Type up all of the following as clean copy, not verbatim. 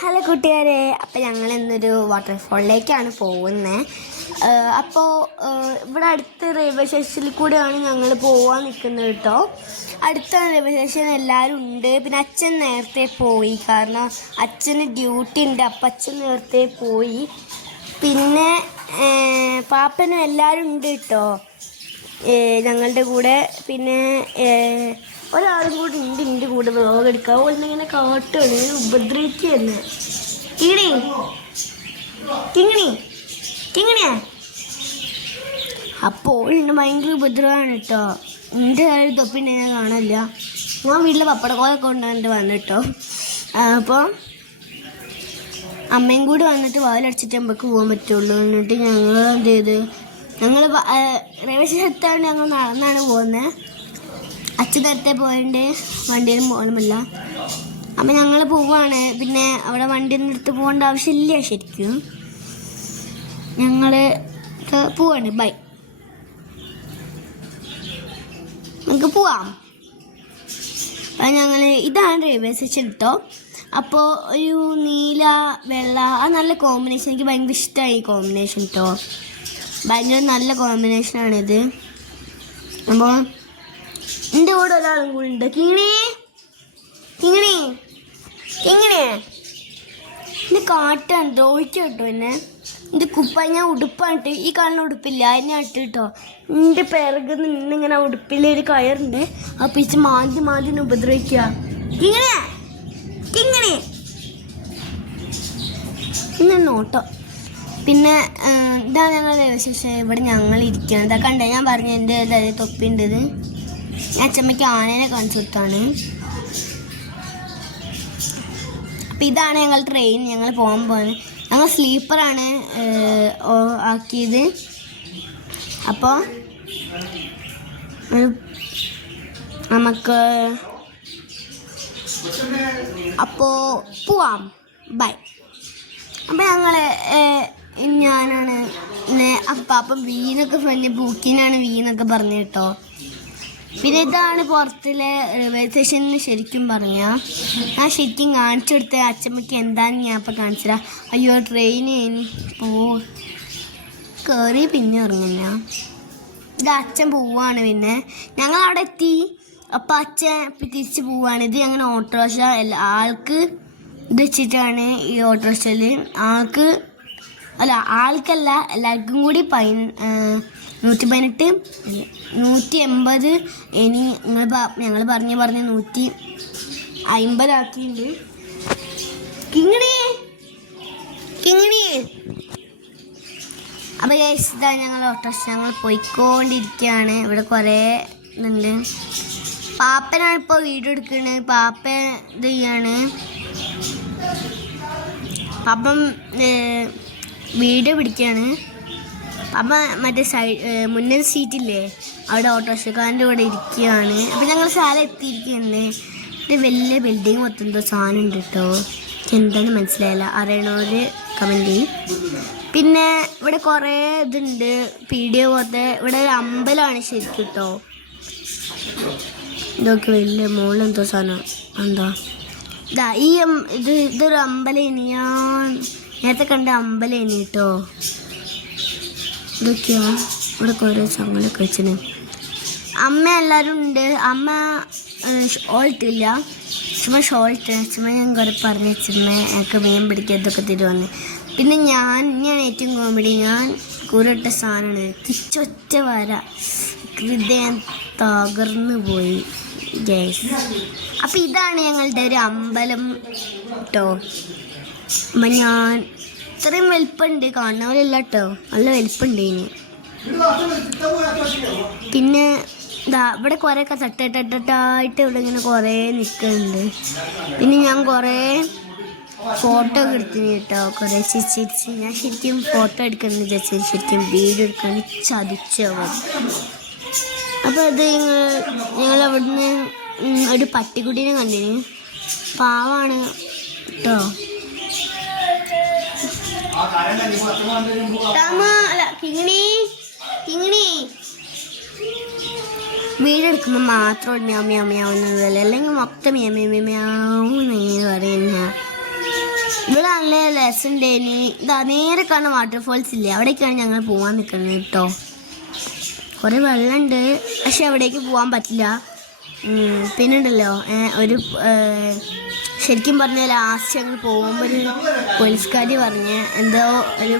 Hello കൂട്ടുകാരെ, അപ്പോൾ ഞങ്ങൾ ഇന്നൊരു വാട്ടർഫോളിലേക്കാണ് പോകുന്നത്. അപ്പോൾ ഇവിടെ അടുത്ത് റെയിൽവേ സ്റ്റേഷനിൽ കൂടെയാണ് ഞങ്ങൾ പോകാൻ നിൽക്കുന്നത് കേട്ടോ. അടുത്ത റെയിൽവേ സ്റ്റേഷൻ എല്ലാവരും ഉണ്ട്. പിന്നെ അച്ഛൻ നേരത്തെ പോയി, കാരണം അച്ഛന് ഡ്യൂട്ടി ഉണ്ട്. അപ്പം അച്ഛൻ നേരത്തെ പോയി. പിന്നെ പാപ്പനും എല്ലാവരും ഉണ്ട് കേട്ടോ ഞങ്ങളുടെ കൂടെ. പിന്നെ ഒരാളും കൂടി ഉണ്ട് എൻ്റെ കൂടെ വ്ലോഗ് എടുക്കുക. അതുപോലെ ഇങ്ങനെ കാട്ടാണ്, ഉപദ്രവിക്കുക തന്നെ. കിങ്ങിണിയാ അപ്പോൾ എന്നെ ഭയങ്കര ഉപദ്രവമാണ് കേട്ടോ. എൻ്റെ കാര്യം തൊപ്പിന്നെ ഞാൻ കാണില്ല. ഞാൻ വീട്ടിലെ പപ്പടക്കോലൊക്കെ കൊണ്ടുവന്നിട്ട് വന്നു കേട്ടോ. അപ്പോൾ അമ്മയും കൂടി വന്നിട്ട് വാതിലടച്ചിട്ട് നമുക്ക് പോകാൻ പറ്റുള്ളൂ. എന്നിട്ട് ഞങ്ങൾ എന്ത് ചെയ്ത്, ഞങ്ങൾ റെയിൽവേ സ്റ്റേഷനിൽ ഞങ്ങൾ നടന്നാണ് പോകുന്നത്. അച്ഛൻ നേരത്തെ പോയതുകൊണ്ട് വണ്ടിയിലും പോകണമില്ല. അപ്പം ഞങ്ങൾ പോവാണ്. പിന്നെ അവിടെ വണ്ടിയൊന്നും എടുത്ത് പോകേണ്ട ആവശ്യമില്ല. ശരിക്കും ഞങ്ങൾ പോവാണ്. ബൈ, നമുക്ക് പോവാം. അപ്പം ഞങ്ങൾ ഇതാണ് റെയിൽവേ സ്റ്റേഷൻ കേട്ടോ. അപ്പോൾ ഒരു നീല വെള്ള അത് നല്ല കോമ്പിനേഷൻ. എനിക്ക് ഭയങ്കര ഇഷ്ടമായി ഈ കോമ്പിനേഷൻ കേട്ടോ. ഭയങ്കര നല്ല കോമ്പിനേഷനാണിത്. അപ്പോൾ എൻ്റെ കൂടെ ഒരാളും കൂടി ഉണ്ട്. കിങ്ങിണി എൻ്റെ കാട്ടാണ് ദ്രോഹിച്ചു കേട്ടോ എന്നെ. എൻ്റെ കുപ്പായി ഞാൻ ഉടുപ്പാണിട്ട്, ഈ കാണുന്ന ഉടുപ്പില്ല അതിനെ ഇട്ട് കേട്ടോ. എൻ്റെ പിറകിൽ നിന്നിങ്ങനെ ഉടുപ്പിലൊരു കയറുണ്ട്. ആ പിച്ച് മാറ്റി ഉപദ്രവിക്കുക. കിങ്ങിണി ഇന്ന് നോട്ടോ. പിന്നെ ഇതാണ് ഞങ്ങളുടെ വിശേഷം. ഇവിടെ ഞങ്ങൾ ഇരിക്കുകയാണ്. ഇതൊക്കെ കണ്ടേ, ഞാൻ പറഞ്ഞു എൻ്റെ അതായത് തൊപ്പിൻ്റെത്. ഞാൻ അച്ഛമ്മയ്ക്ക് ആനേനെ കാണിച്ചു കൊടുത്താണ്. അപ്പം ഇതാണ് ഞങ്ങൾ ട്രെയിൻ. ഞങ്ങൾ പോകാൻ പോകുന്നത്. ഞങ്ങൾ സ്ലീപ്പറാണ് ആക്കിയത്. അപ്പോൾ നമുക്ക് പോവാം. ബൈ. അപ്പം ഞങ്ങൾ ഞാനാണ് അപ്പം വീന്നൊക്കെ പറഞ്ഞ് ബുക്കിനാണ് വീന്നൊക്കെ പറഞ്ഞു കേട്ടോ. പിന്നെ ഇതാണ് പുറത്തിലെ റെയിൽവേ സ്റ്റേഷനിൽ ശരിക്കും പറഞ്ഞാൽ ഞാൻ ശരിക്കും കാണിച്ചു കൊടുത്ത അച്ഛമ്മയ്ക്ക് എന്താണെന്ന് ഞാൻ അപ്പം കാണിച്ചില്ല. അയ്യോ ട്രെയിന് കയറി പിന്നെ ഇറങ്ങുന്ന ഇത് അച്ഛൻ പോവാണ്. പിന്നെ ഞങ്ങൾ അവിടെ എത്തി. അപ്പം അച്ഛൻ തിരിച്ച് പോവാണ്. ഇത് ഞങ്ങൾ ഓട്ടോറിക്ഷ ആൾക്ക് ഇത് വെച്ചിട്ടാണ് ഈ ഓട്ടോറിക്ഷയിൽ ആൾക്കല്ല എല്ലാവർക്കും കൂടി 118 180. ഇനി ഞങ്ങൾ പറഞ്ഞ് 150 ആക്കിയിട്ടുണ്ട്. കിങ്ങിണി അപ്പോൾ ഇതാ ഞങ്ങൾ ഓട്ടോറിക്ഷ ഞങ്ങൾ പോയിക്കൊണ്ടിരിക്കുകയാണ്. ഇവിടെ കുറേ ഇതുണ്ട്. പാപ്പനാണ് ഇപ്പോൾ വീഡിയോ എടുക്കുന്നത്. പാപ്പ ഇത് ചെയ്യാണ്. പാപ്പം വീഡിയോ പിടിക്കുകയാണ്. അപ്പം മറ്റേ മുന്നേ സീറ്റില്ലേ അവിടെ ഓട്ടോറിക്ഷക്കാരൻ്റെ കൂടെ ഇരിക്കുകയാണ്. അപ്പം ഞങ്ങൾ സ്ഥലം എത്തിയിരിക്കുകയാണ്. ഇത് വലിയ ബിൽഡിങ് മൊത്തം എന്തോ സാധനം ഉണ്ട് കേട്ടോ. എന്താണെന്ന് മനസ്സിലായില്ല. അറിയണവർ കമൻറ്റ് ചെയ്യും. പിന്നെ ഇവിടെ കുറേ ഇതുണ്ട്, പീഡിയോ പോലത്തെ. ഇവിടെ ഒരു അമ്പലമാണ് ശരിക്കും കേട്ടോ. ഇതൊക്കെ വലിയ മുകളിലെന്തോ സാധനം എന്താ ഇതൊരു അമ്പലമാണ്. ഞാൻ നേരത്തെ കണ്ട അമ്പലമാണ് കേട്ടോ. ഇതൊക്കെയാ ഇവിടെ കുറേ ചങ്ങലൊക്കെ വെച്ചിന്. അമ്മ എല്ലാവരും ഉണ്ട്. അമ്മ ഷോൾട്ടില്ല, ചുമ്മാ ഷോൾട്ട് ചുമ്മാ ഞാൻ കുറേ പറഞ്ഞു ചുമ്മ എനിക്ക് മീൻ പിടിക്കുക ഇതൊക്കെ തരുവന്ന്. പിന്നെ ഞാൻ ഏറ്റവും കോമഡി, ഞാൻ കൂറിട്ട സാധനമാണ് തിരിച്ചൊറ്റ വര ഹൃദയം തകർന്നു പോയി ഗൈസ്. അപ്പം ഇതാണ് ഞങ്ങളുടെ ഒരു അമ്പലം കേട്ടോ. അപ്പം ഞാൻ ഇത്രയും വലിപ്പമുണ്ട്, കാണുന്നവരല്ല കേട്ടോ, നല്ല വലിപ്പമുണ്ട് ഇനി. പിന്നെ ഇവിടെ കുറേ തട്ടായിട്ട് ഇവിടെ ഇങ്ങനെ കുറേ നിൽക്കുന്നുണ്ട്. പിന്നെ ഞാൻ കുറേ ഫോട്ടോ ഒക്കെ എടുത്തിന് കേട്ടോ. കുറേ ചിരിച്ച് ഞാൻ ശരിക്കും ഫോട്ടോ എടുക്കുന്നത് വിചാരിച്ചു, ശരിക്കും വീഡിയോ എടുക്കാൻ ചതിച്ചവൻ. അപ്പോൾ അത് ഞങ്ങൾ അവിടുന്ന് ഒരു പട്ടിക്കുട്ടീനെ കണ്ടിന്. പാവാണ് കേട്ടോ. കിങ്ങിണി വീഡിയോ എടുക്കുമ്പോൾ മാത്രം മ്യാവുന്നതല്ല, അല്ലെങ്കിൽ മൊത്തം മ്യാവുന്ന പറയുന്ന ഇവിടെ നല്ല രസമുണ്ടേനി. ഇതാ നേരെ കാണുന്ന വാട്ടർഫോൾസ് ഇല്ലേ, അവിടേക്കാണ് ഞങ്ങൾ പോകാൻ നിൽക്കുന്നത് കേട്ടോ. കുറേ വെള്ളമുണ്ട്, പക്ഷെ അവിടേക്ക് പോകാൻ പറ്റില്ല. പിന്നെ ഉണ്ടല്ലോ ഒരു ശരിക്കും പറഞ്ഞാൽ ലാസ്റ്റ് ഞങ്ങൾ പോകുമ്പോൾ ഒരു പോലീസുകാരി പറഞ്ഞ് എന്തോ ഒരു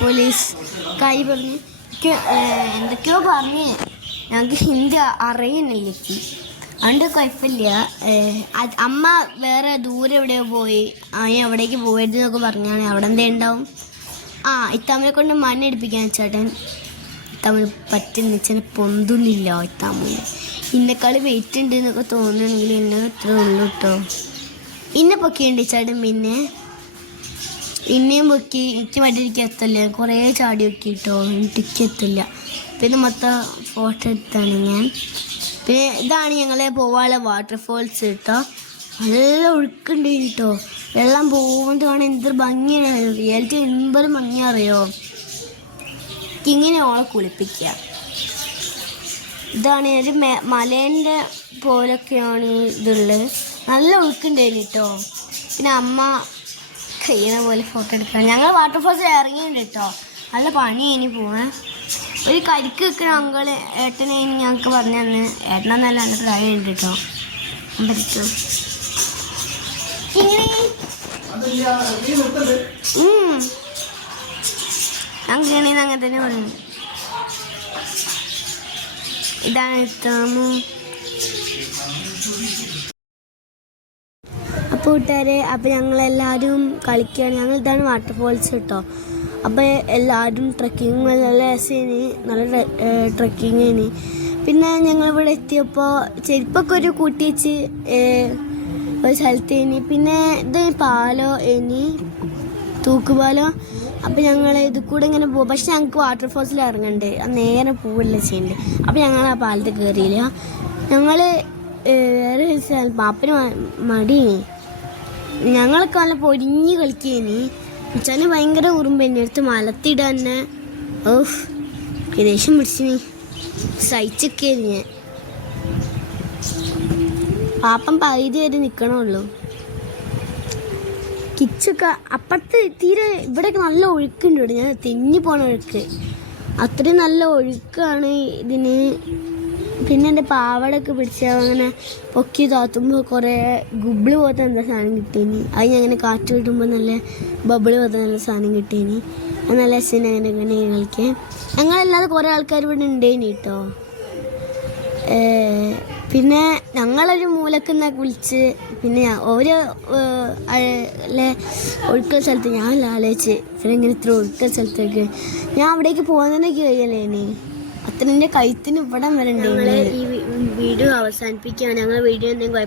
പോലീസുകാരി പറഞ്ഞ് എന്തൊക്കെയോ പറഞ്ഞ് ഞങ്ങൾക്ക് ഹിന്ദി അറിയുന്നില്ല. അതുകൊണ്ട് കുഴപ്പമില്ല. അമ്മ വേറെ ദൂരെ എവിടെയോ പോയി, അവിടേക്ക് പോകരുത് എന്നൊക്കെ പറഞ്ഞാണ്. അവിടെ എന്തേ ഉണ്ടാവും. ഇത്താമ്മയെ കൊണ്ട് മണ്ണെടുപ്പിക്കാൻ ചേട്ടൻ. ഇത്താമ്മ പറ്റുന്ന വെച്ചാൽ പൊന്തുന്നില്ല. ഇത്താമ്മ ഇന്നെക്കാൾ വെയിറ്റ് ഉണ്ട് എന്നൊക്കെ തോന്നുകയാണെങ്കിൽ എന്നെ ഇത്ര ഉള്ളു കേട്ടോ. ഇന്നെ പൊക്കിയുണ്ട് ചേട്ടൻ. പിന്നെ ഇന്നെയും പൊക്കി. എനിക്ക് മടിയിലേക്ക് എത്തില്ല, കുറേ ചാടി വെക്കി കേട്ടോ. എനിക്ക് എത്തില്ല. പിന്നെ മൊത്തം ഫോട്ടോ എടുത്താണ് ഞാൻ. പിന്നെ ഇതാണ് ഞങ്ങളെ പോവാനുള്ള വാട്ടർഫോൾസ് കേട്ടോ. നല്ല ഒഴുക്കുണ്ട് കേട്ടോ. വെള്ളം പോകുന്നത് കാണാൻ എന്തൊരു ഭംഗിയാണ്. റിയാലിറ്റി എന്തൊരു ഭംഗി അറിയോ. ഇങ്ങനെ ഓളെ കുളിപ്പിക്കുക. ഇതാണ് ഒരു മലേൻ്റെ പോലൊക്കെയാണ് ഇതുള്ളത്. നല്ല ഒഴുക്കുണ്ടായിരുന്നു കേട്ടോ. പിന്നെ അമ്മ കഴിയുന്ന പോലെ ഫോട്ടോ എടുക്കണം. ഞങ്ങൾ വാട്ടർഫോൾസ് ഇറങ്ങിയിട്ടുണ്ട് കേട്ടോ. നല്ല പണി ഇനി പോവാൻ. ഒരു കരിക്ക് വെക്കണ അങ്കള് ഏട്ടനെ ഞങ്ങൾക്ക് പറഞ്ഞു തന്നെ. ഏട്ടനെന്നല്ല എൻ്റെ പ്രായമുണ്ട് കേട്ടോ. അമ്പലത്തിൽ ഞങ്ങൾക്ക് അങ്ങനെ തന്നെ പറഞ്ഞു. ഇതാണ് ഇത്താമു. അപ്പോൾ കൂട്ടുകാരെ, അപ്പോൾ ഞങ്ങളെല്ലാവരും കളിക്കുകയാണ്. ഞങ്ങൾ ഇതാണ് വാട്ടർഫോൾസ് കേട്ടോ. അപ്പോൾ എല്ലാവരും ട്രക്കിങ് നല്ല രസമാണ്. നല്ല ട്രക്കിങ്ങിന്. പിന്നെ ഞങ്ങളിവിടെ എത്തിയപ്പോൾ ചെരുപ്പൊക്കെ ഒരു കൂട്ടി വെച്ച് ഒരു സ്ഥലത്ത് ഇനി. പിന്നെ ഇത് പാലോ ഇനി തൂക്കുപാലോ. അപ്പോൾ ഞങ്ങൾ ഇത് കൂടെ ഇങ്ങനെ പോകും. പക്ഷെ ഞങ്ങൾക്ക് വാട്ടർഫോൾസിൽ ഇറങ്ങണ്ടേ, നേരെ പോവില്ല ചെയ്യണ്ടേ. അപ്പോൾ ഞങ്ങൾ ആ പാലത്ത് കയറിയില്ല. ഞങ്ങൾ വേറെ പാപ്പന് മടി. ഞങ്ങളൊക്കെ നല്ല പൊരിഞ്ഞ് കളിക്കേനി. വെച്ചാൽ ഭയങ്കര ഉറുമ്പ് എന്നെ അടുത്ത് മലത്തിടാൻ തന്നെ. ദേഷ്യം പിടിച്ചിനി. സഹിച്ചൊക്കെ ഞാൻ. പാപ്പം പകുതി വരെ നിൽക്കണമല്ലോ. കിച്ചൊക്കെ അപ്പുറത്ത് തീരെ ഇവിടെയൊക്കെ നല്ല ഒഴുക്കുണ്ട്. ഇവിടെ ഞാൻ തെന്നി പോണ ഒഴുക്ക്. അത്രയും നല്ല ഒഴുക്കാണ് ഇതിന്. പിന്നെ എൻ്റെ പാവടൊക്കെ പിടിച്ചാൽ അങ്ങനെ പൊക്കി താത്തുമ്പോൾ കുറേ ഗുബിള് പോലത്തെ എന്താ സാധനം കിട്ടീനി. അത് ഞാൻ അങ്ങനെ കാറ്റ് കിട്ടുമ്പോൾ നല്ല ബബിള് പോലത്തെ നല്ല സാധനം കിട്ടീനി. അത് നല്ല രസം. അങ്ങനെ കളിക്കാൻ ഞങ്ങളല്ലാതെ കുറേ ആൾക്കാർ ഇവിടെ ഉണ്ടേനി കേട്ടോ. പിന്നെ ഞങ്ങളൊരു മൂലക്കുന്നാക്കി വിളിച്ച്. പിന്നെ ഒരു ഒഴുക്കൽ സ്ഥലത്ത് ഞാൻ ആലോചിച്ച് പിന്നെ ഇങ്ങനെ ഇത്ര ഒഴുക്കൽ സ്ഥലത്തേക്ക് ഞാൻ അവിടേക്ക് പോകുന്നതിനൊക്കെ കഴിയല്ലേ ഇനി. അത്ര എൻ്റെ കഴുത്തിന് ഇവിടം വരണ്ടേ. ഈ വീഡിയോ അവസാനിപ്പിക്കുകയാണ്. ഞങ്ങൾ വീഡിയോ എന്തെങ്കിലും